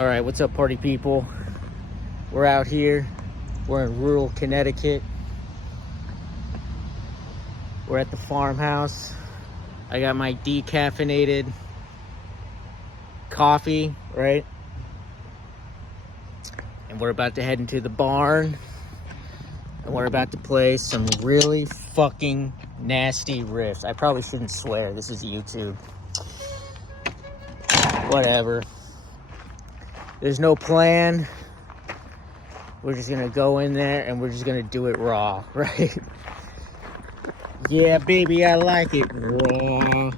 All right, what's up, party people? We're out here. We're in rural Connecticut. We're at the farmhouse. I got my decaffeinated coffee, right? And we're about to head into the barn. And we're about to play some really fucking nasty riffs. I probably shouldn't swear. This is YouTube. Whatever. There's no plan. We're just gonna go in there and we're just gonna do it raw, right? Yeah, baby, I like it raw.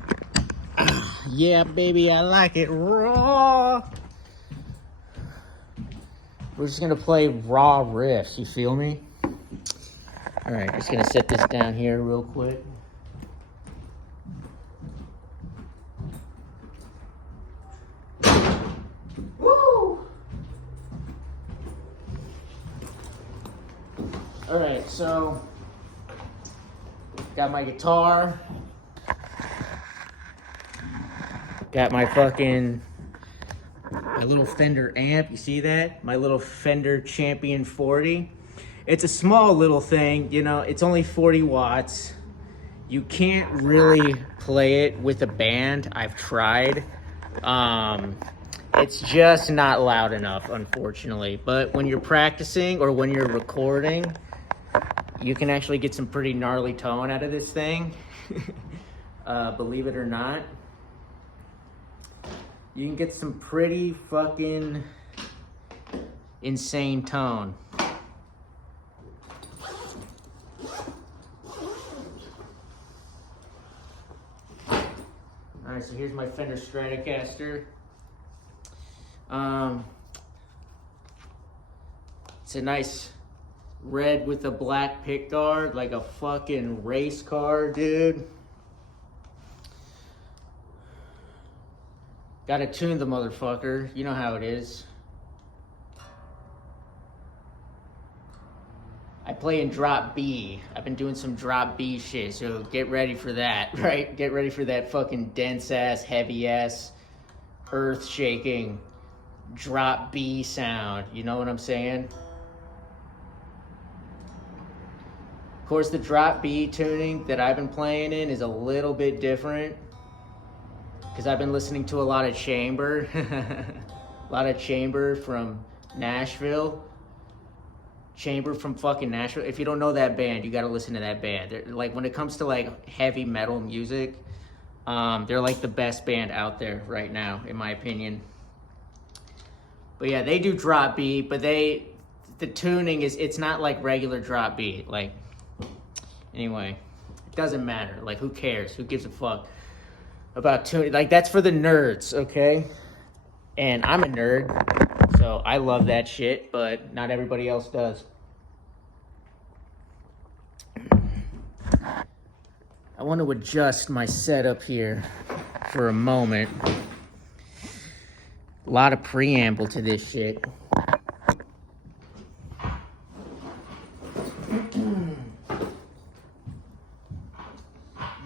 Yeah, baby, I like it raw. We're just gonna play raw riffs, you feel me? All right, just gonna set this down here real quick. All right, so got my guitar, got my little Fender amp. You see that? My little Fender Champion 40. It's a small little thing, you know, it's only 40 watts. You can't really play it with a band. I've tried. It's just not loud enough, unfortunately. But when you're practicing or when you're recording, you can actually get some pretty gnarly tone out of this thing. Believe it or not. You can get some pretty fucking insane tone. Alright, so here's my Fender Stratocaster. It's a nice red with a black pickguard, like a fucking race car, dude. Gotta tune the motherfucker, you know how it is. I play in drop B. I've been doing some drop B shit, so get ready for that, right? Get ready for that fucking dense ass, heavy ass, earth shaking drop B sound. You know what I'm saying? Of course, the drop B tuning that I've been playing in is a little bit different because I've been listening to a lot of chamber, a lot of chamber from Nashville. Chamber from fucking Nashville. If you don't know that band, you got to listen to that band. They're, like, when it comes to like heavy metal music, they're like the best band out there right now, in my opinion. But yeah, they do drop B, but the tuning is, it's not like regular drop B. Like, anyway, it doesn't matter. Like, who cares? Who gives a fuck about tuning? Like, that's for the nerds, okay? And I'm a nerd, so I love that shit, but not everybody else does. I want to adjust my setup here for a moment. A lot of preamble to this shit.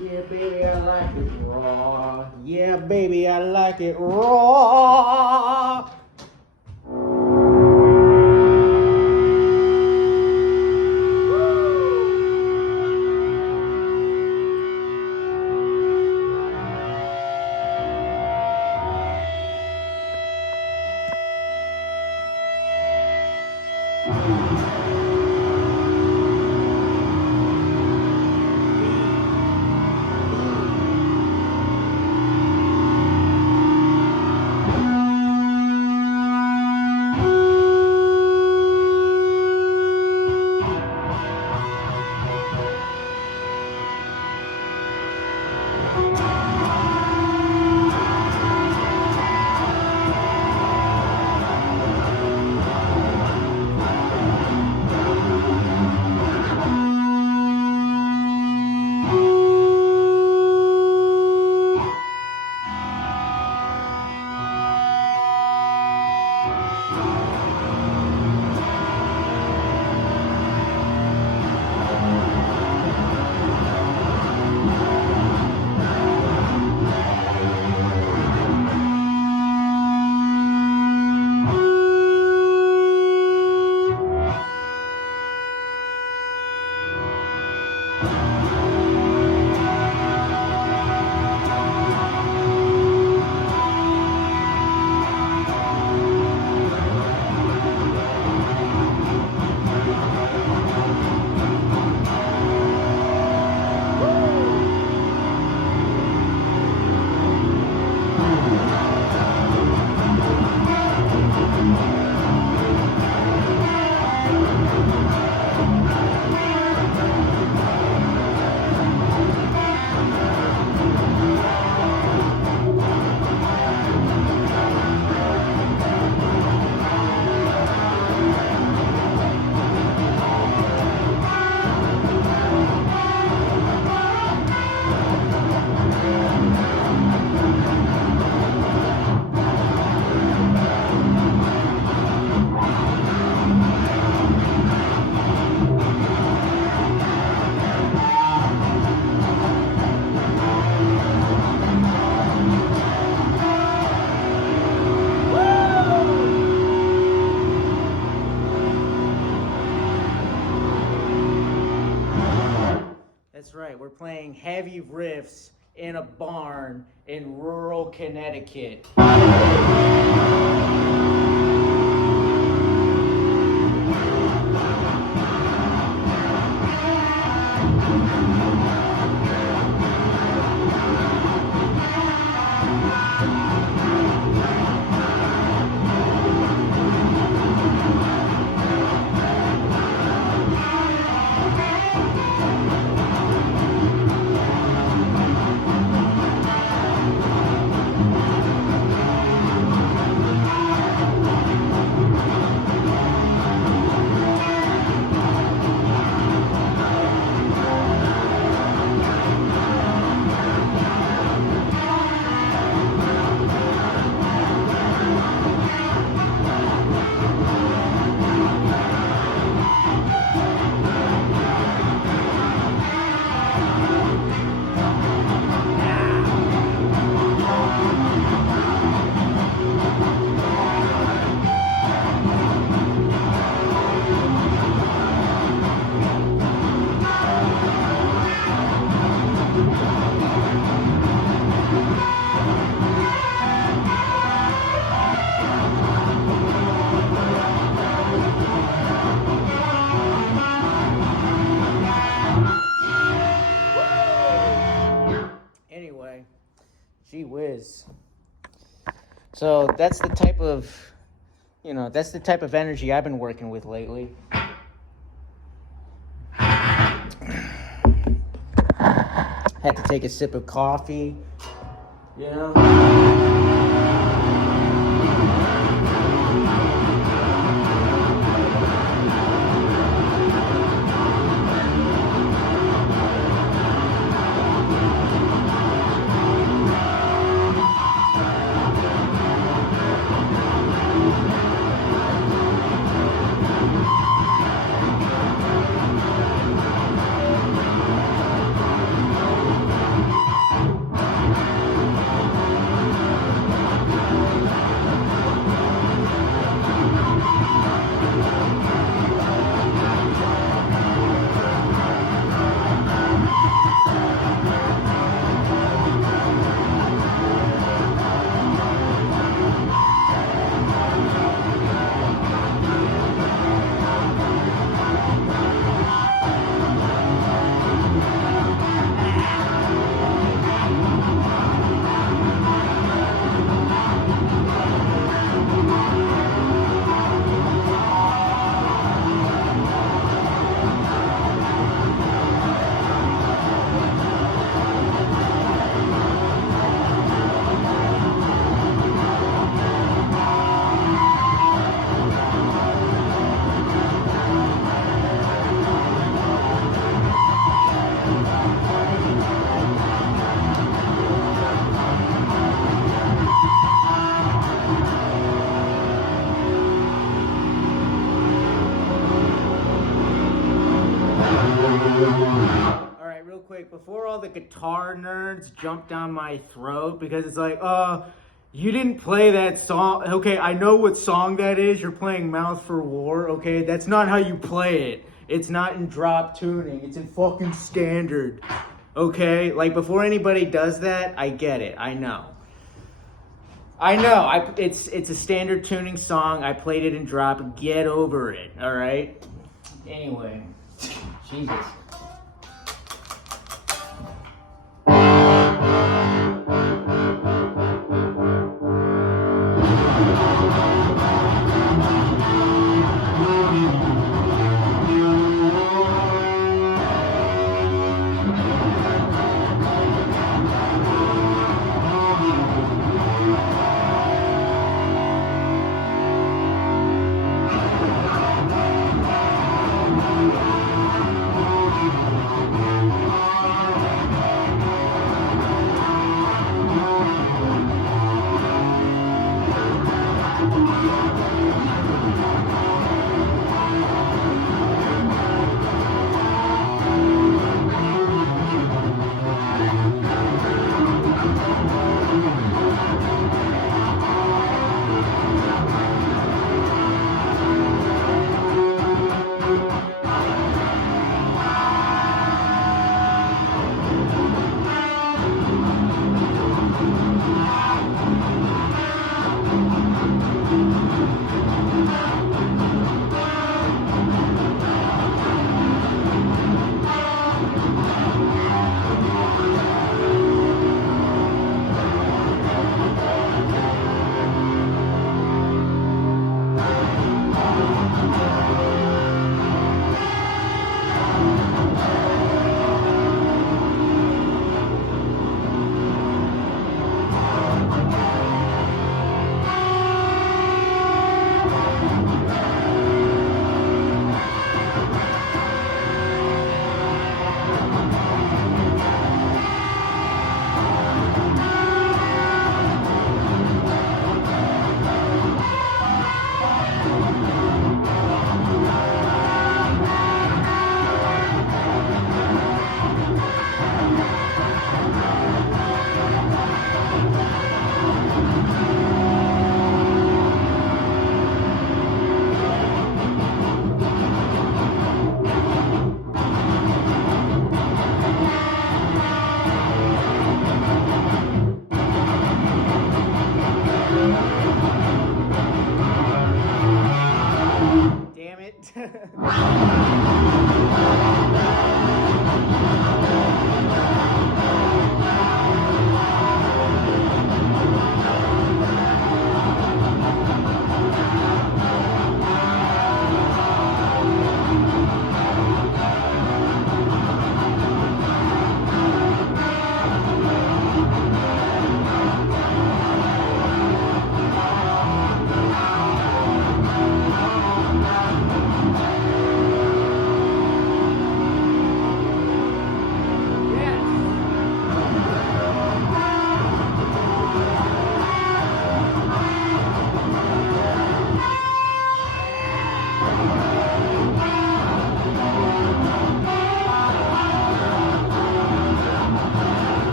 Yeah, baby, I like it raw. Yeah, baby, I like it raw. we're playing heavy riffs in a barn in rural Connecticut. Anyway, gee whiz. So that's the type of, that's the type of energy I've been working with lately. Had to take a sip of coffee, Alright, real quick, before all the guitar nerds jump down my throat, because it's like, you didn't play that song. Okay, I know what song that is. You're playing Mouth for War, okay? That's not how you play it. It's not in drop tuning. It's in fucking standard, okay? Like, before anybody does that, I get it. I know. It's a standard tuning song. I played it in drop. Get over it, alright? Anyway, Jesus.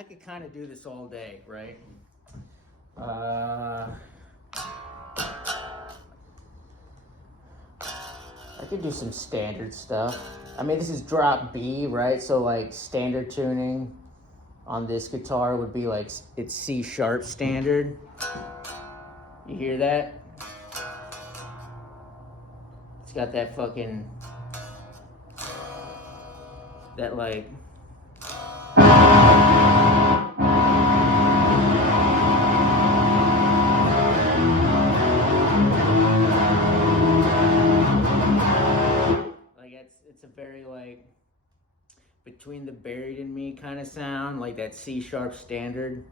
I could kind of do this all day, right? I could do some standard stuff. I mean, this is drop B, right? So like standard tuning on this guitar would be like, it's C sharp standard. You hear that? It's got that fucking, that like, it's a very like between the buried in me kind of sound, like that C sharp standard.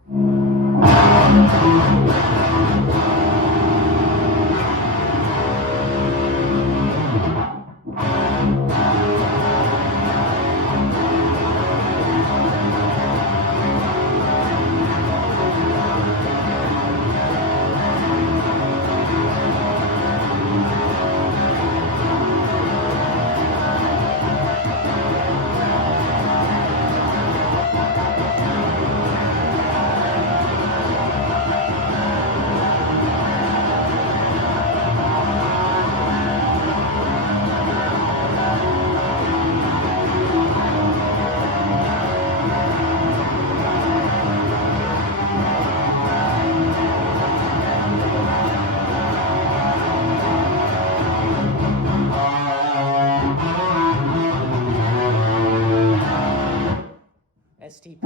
STP.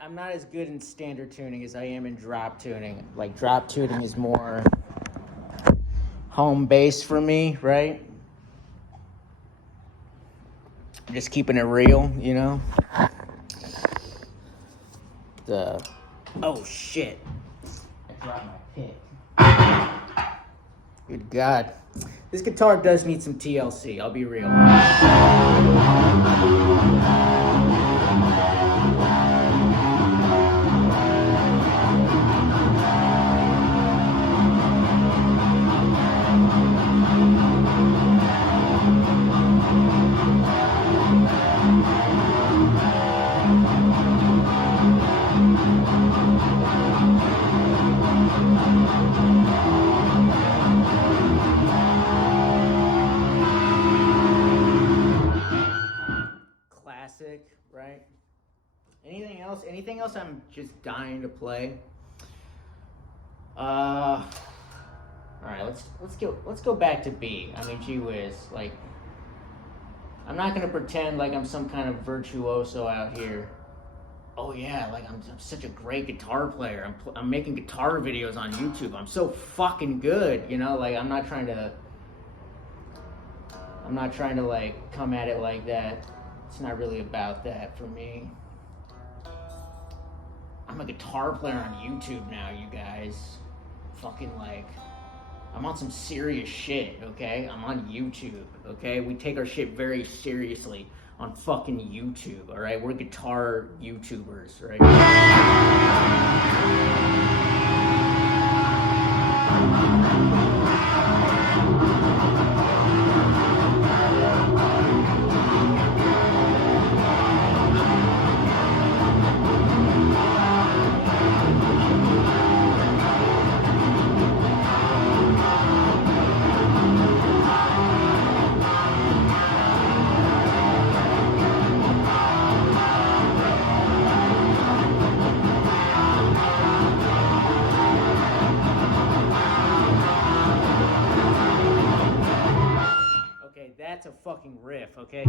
I'm not as good in standard tuning as I am in drop tuning. Like drop tuning is more home base for me, right? Just keeping it real, you know? Oh shit. I dropped my pick. Good God. This guitar does need some TLC, I'll be real. Classic, right? Anything else I'm just dying to play? All right, let's go back to B. I mean, gee whiz, like, I'm not gonna pretend like I'm some kind of virtuoso out here. Oh yeah, like I'm such a great guitar player. I'm making guitar videos on YouTube. I'm so fucking good, you know. Like I'm not trying to like come at it like that. It's not really about that for me. I'm a guitar player on YouTube now, you guys. Fucking like, I'm on some serious shit, okay? I'm on YouTube, okay? We take our shit very seriously on fucking YouTube, all right? We're guitar YouTubers, right? That's a fucking riff, okay?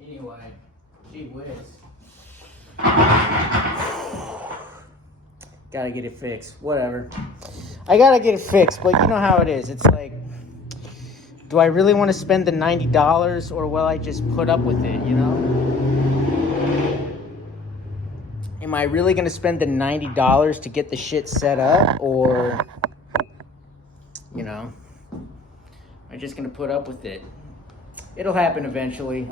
Anyway, gee whiz. Gotta get it fixed. Whatever. I gotta get it fixed, but you know how it is. It's like, do I really want to spend the $90 or will I just put up with it, you know? Am I really gonna spend the $90 to get the shit set up, or you know. I'm just gonna put up with it. It'll happen eventually.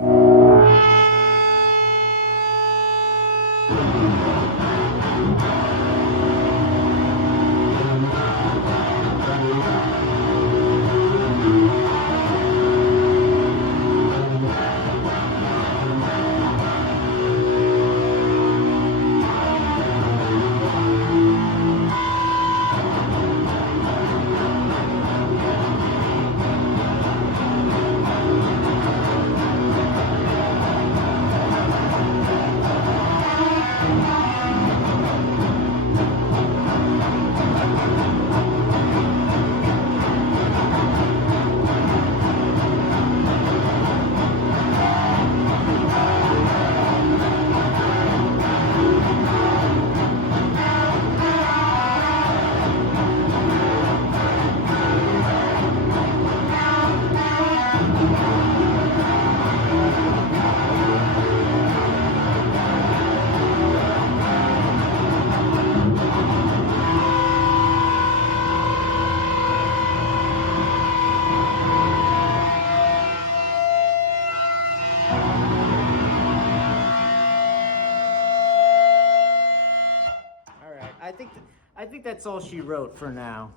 I think that's all she wrote for now.